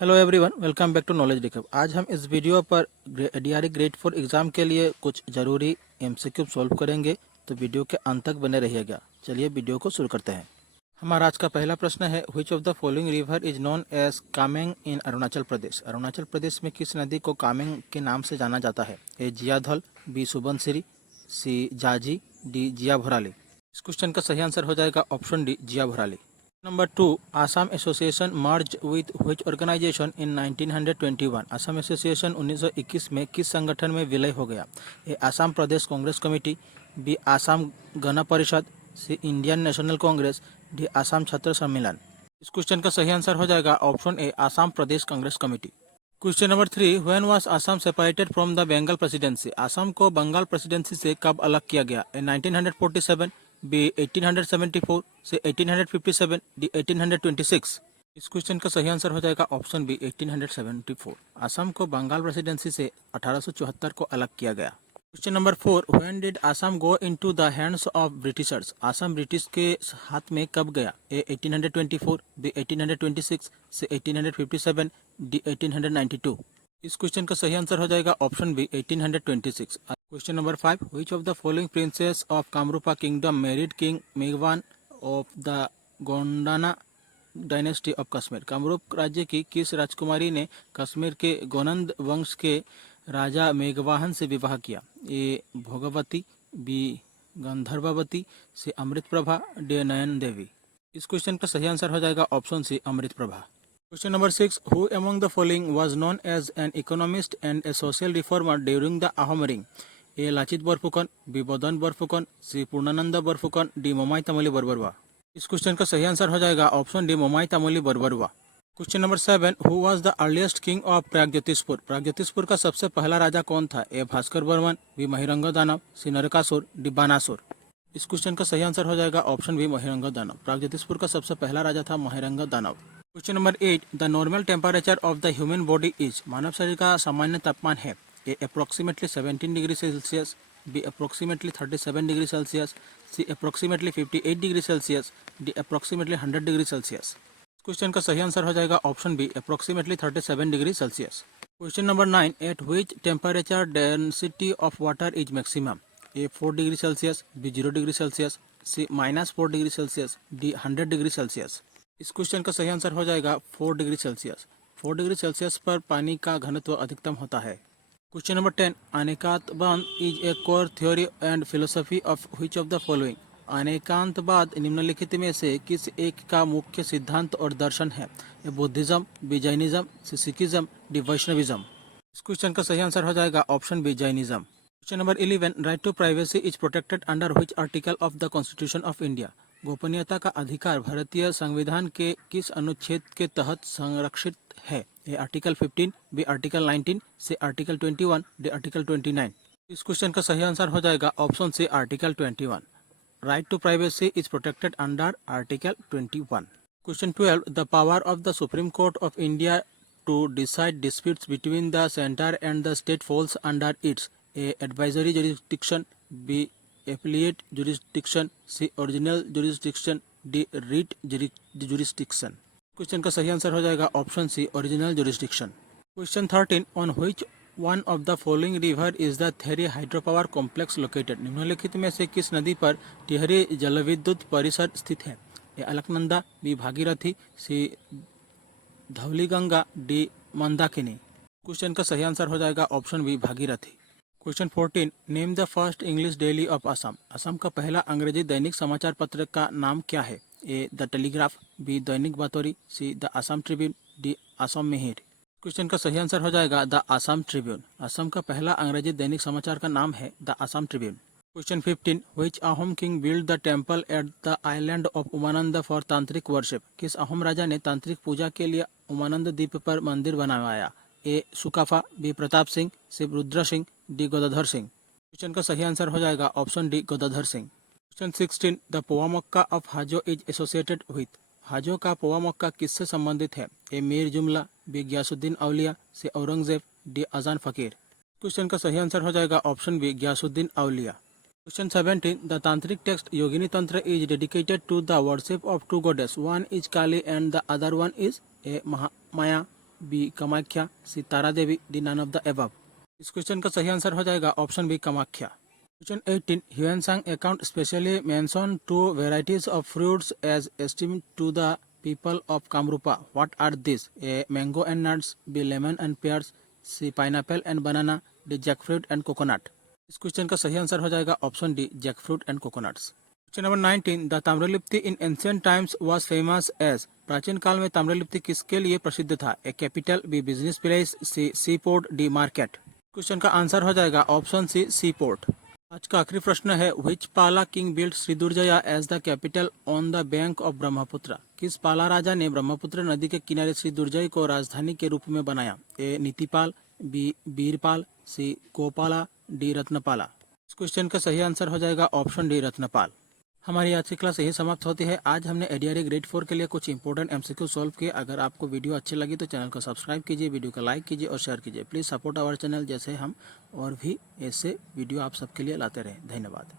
Hello everyone, welcome back to knowledge recap. आज हम इस वीडियो पर डीआरई ग्रेड 4 एग्ज़ाम के लिए कुछ ज़रूरी एमसीक्यू सॉल्व करेंगे, तो वीडियो के अंत तक बने रहिएगा। चलिए वीडियो को शुरू करते हैं। हमारा आज का पहला प्रश्न है, which of the following river is known as Kameng in Arunachal Pradesh. Arunachal Pradesh में किस नदी को कामेंग के नाम से जाना जाता है? ए जियाधल, बी सुबनसिरी, सी जाजी, डी जिया भराली। इस क्वेश्चन का सही आंसर हो जाएगा option D, Jiya Bharali. Number 2, Assam association merge with which organisation in 1921। Assam association 1921 में किस संगठन में विलय हो गया? A Assam Pradesh Congress committee, B Assam Gana Parishad, C Indian National Congress, D Assam Chhatra Sammelan. इस क्वेश्चन का सही आंसर हो जाएगा option A, Assam Pradesh Congress committee. Question number 3, when was Assam separated from the Bengal presidency. Assam को बंगाल प्रेसिडेंसी से कब अलग किया गया? ए 1947, बी 1874, से 1857, डी 1826। इस क्वेश्चन का सही आंसर हो जाएगा ऑप्शन बी, 1874। आसाम को बंगाल प्रेसिडेंसी से 1874 को अलग किया गया। Question number 4, when did Assam go into the hands of Britishers. Assam British के हाथ में कब गया? ए 1824, बी 1826, से 1857, डी 1892। इस क्वेश्चन का सही आंसर हो जाएगा option B, 1826। Question number 5, which of the following princess of Kamarupa kingdom married king मेघवान of the Gondana dynasty of Kashmir. Kamrup राज्य की किस राजकुमारी ने कश्मीर के गोनंद वंश के राजा मेघवाहन से विवाह किया? ए भोगवती, बी गंधर्ववती, से अमृत प्रभा, डी नयन देवी। इस क्वेश्चन का सही आंसर हो जाएगा option C, Amrit Prabha. Question number 6, who among the following was known as an economist and a social reformer during the Ahom रिंग। A Lachit Barphukan, B Badan Barphukan, C Purnananda Barphukan, D Momai Tamuli Barbarua. इस क्वेश्चन का सही आंसर हो जाएगा option D, Momai Tamuli Barbarua. Question number 7, who was the earliest king of Pragjyotishpur. Pragjyotishpur का सबसे पहला राजा कौन था? ए भास्कर वर्मन, बी महिरंग दानव, सी नरकासुर, डी बानासुर। इस क्वेश्चन का सही आंसर हो जाएगा ऑप्शन बी, महिरंग दानव। प्रागज्योतिषपुर का सबसे पहला राजा था Mahiranga Danav. Question number 8, the normal temperature of the human body is. मानव शरीर का सामान्य तापमान है? A approximately 17 degree Celsius, B approximately 37 degree Celsius, C approximately 58 degree Celsius, D approximately 100 degree Celsius. Question का सही आंसर हो जाएगा option B, approximately 37 degree Celsius. Question number 9, at which temperature density of water is maximum. A 4 degree Celsius, B 0 degree Celsius, C -4 degree Celsius, D 100 degree Celsius. इस question का सही answer हो जाएगा 4 degree Celsius. 4 degree Celsius पर पानी का घनत्व अधिकतम होता है। Question number 10, Anekantavada is a core theory and philosophy of which of the following. Anekantavada निम्नलिखित में से किस एक का मुख्य सिद्धांत और दर्शन है? A Buddhism, B Jainism, C Sikhism, D Vaishnavism. इस क्वेश्चन का सही आंसर हो जाएगा option B, Jainism. Question number 11, right to privacy is protected under which article of the constitution of India. गोपनीयता का अधिकार भारतीय संविधान के किस अनुच्छेद के तहत संरक्षित है? ए आर्टिकल 15, बी आर्टिकल 19, से आर्टिकल 21, डी आर्टिकल 29। इस क्वेश्चन का सही आंसर हो जाएगा option C, article 21। Right to privacy is protected under article 21। Question 12, the power of the supreme court of India to decide disputes between the centre and the state falls under its. A advisory jurisdiction, B affiliate jurisdiction, C original jurisdiction, D writ jurisdiction. Question का सही answer हो जाएगा option C, original jurisdiction. Question 13, on which one of the following river is the theory hydro power complex located. निम्नलिखित में से किस नदी पर टिहरी जलविद्युत परिसर स्थित है? A Alaknanda, B Bhagirathi, C Dhauliganga, D Mandakini. Question का सही आंसर हो जाएगा option B, Bhagirathi. Question 14, name the first English daily of Assam. Assam का पहला अंग्रेजी दैनिक समाचार पत्र का नाम क्या है? ए the Telegraph, B Dainik Batori, C the Assam Tribune, D Assam Mehir. Question का सही आंसर हो जाएगा द असम ट्रिब्यून। असम का पहला अंग्रेजी दैनिक समाचार का नाम है the Assam Tribune. Question 15, which Ahom king build the temple at the island of Umanand for तांत्रिक वर्शिप। किस अहोम राजा ने तांत्रिक पूजा के लिए उमानंद द्वीप पर मंदिर बनवाया? A Sukapha, B Pratap Singh, C Rudra Singh, D Godadhar Singh. Question का सही आंसर हो जाएगा option D, Godadhar Singh. Question 16, the Poa Mecca of Hajo is associated with. Hajo का पोआ मक्का किससे संबंधित है? A Mir Jumla, B Ghiyasuddin Auliya, C Aurangzeb, D Azan Fakir. Question का सही आंसर हो जाएगा option B, Ghiyasuddin Auliya. Question 17, the tantric text Yogini तंत्र is dedicated to the worship of two goddess, one is Kali and the other one is A Maya, B Kamakhya, C Tara Devi, D none of the above. इस question का सही answer हो जाएगा option B Kamakhya. Question 18, Hiuen Tsang account specially mention two varieties of fruits as esteem to the people of Kamarupa. What are this? A mango and nuts, B lemon and pears, C pineapple and banana, D jackfruit and coconut. इस question का सही answer हो जाएगा option D jackfruit and coconuts. Question number 19, the Tamralipti in ancient times was famous as. प्राचीन काल में ताम्रलिप्ति किसके लिए प्रसिद्ध था? A capital, B business place, C sea port, D market. Question का आंसर हो जाएगा ऑप्शन सी सी पोर्ट। आज का आखिरी प्रश्न है, which Pala king built Shri Durjaya as the capital on the bank of Brahmaputra. किस पाला राजा ने ब्रह्मपुत्र नदी के किनारे श्री दुर्जय को राजधानी के रूप में बनाया? ए नीतिपाल, बी बीरपाल, सी गोपाला, डी रत्नपाला। इस क्वेश्चन का सही आंसर हो जाएगा ऑप्शन डी रत्नपाल। हमारी आज की क्लास यही समाप्त होती है। आज हमने एडीआरई ग्रेड 4 के लिए कुछ इंपॉर्टेंट एमसीक्यू सॉल्व किए। अगर आपको वीडियो अच्छी लगी तो चैनल को सब्सक्राइब कीजिए, वीडियो को लाइक कीजिए और शेयर कीजिए। प्लीज़ सपोर्ट आवर चैनल, जैसे हम और भी ऐसे वीडियो आप सबके लिए लाते रहें। धन्यवाद।